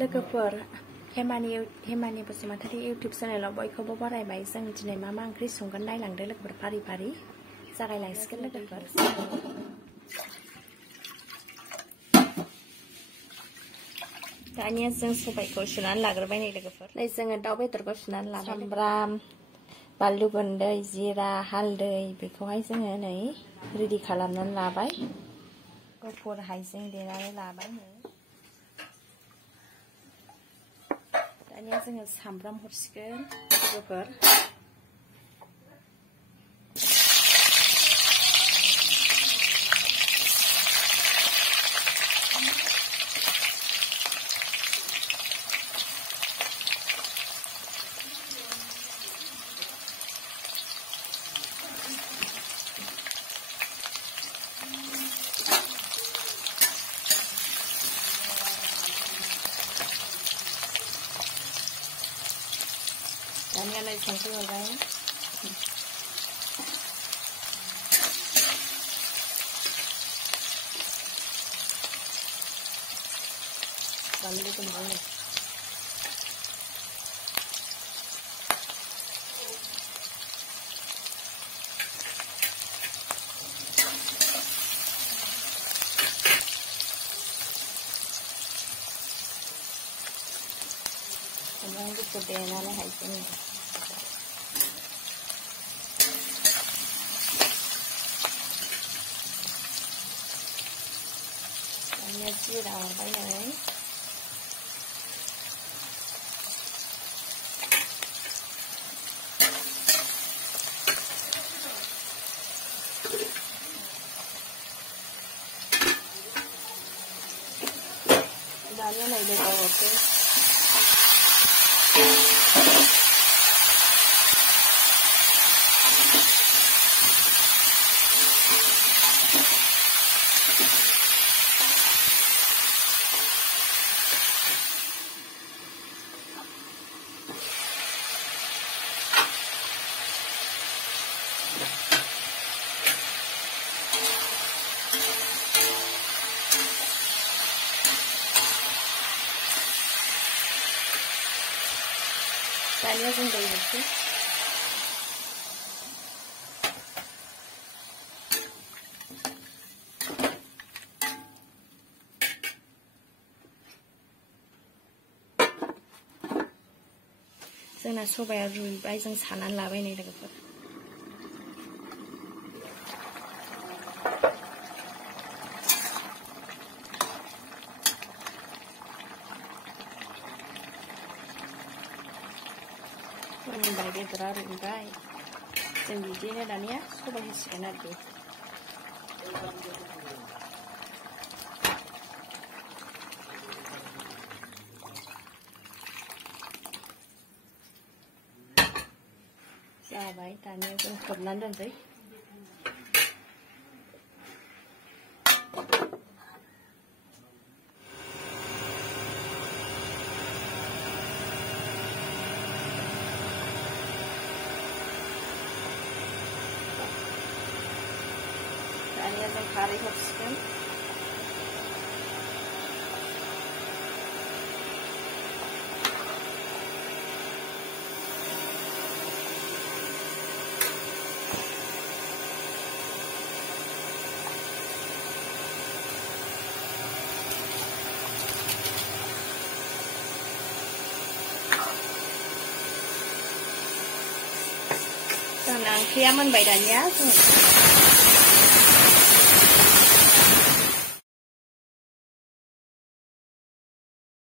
लोगोफोर हेमानि बसुमतारी इउटुब चेनेलाव बयखौबो बरायबाय। जों दिनै मा ओंख्रि संगोन नायलांदो लोगोफोर फारि फारि जागायलांसिगोन लोगोफोर। दानिया जों सबायखौ सुनानै लाग्रोबाय नै लोगोफोर। नै जोङो दाउ बेदरखौ सुनानै लाबाय। सामब्राम, बानलु गुन्दै, जिरा, हालदै बेखौहाय जोङो नै रेडि खालामनानै लाबाय। गुफुर हाइजें देनानै लाबाय नै। दानिया जोङो सामब्राम हरसिगोन लोगोफोर। दानिया नै संख्रि हरबाय। बानलु गुन्दै सामब्राम गुफुर देनानै हाइजें दानिया जिरा हरबाय नै। दानिया नै बेदर हरसै। दानिया जों दै हरसै। जोंना सबाया रुइबाय, जों सानानै लाबाय नै लोगोफोर। मोनबाय बेदरा रुइबाय, जों बिदिनो दानिया सबाय होसिगोन आरोखि। जाबाय, दानिया जों खोबनानै दोनसै। दानिया जों खारै हरसिगोन। जोंना ओंख्रिया मोनबाय दानिया जों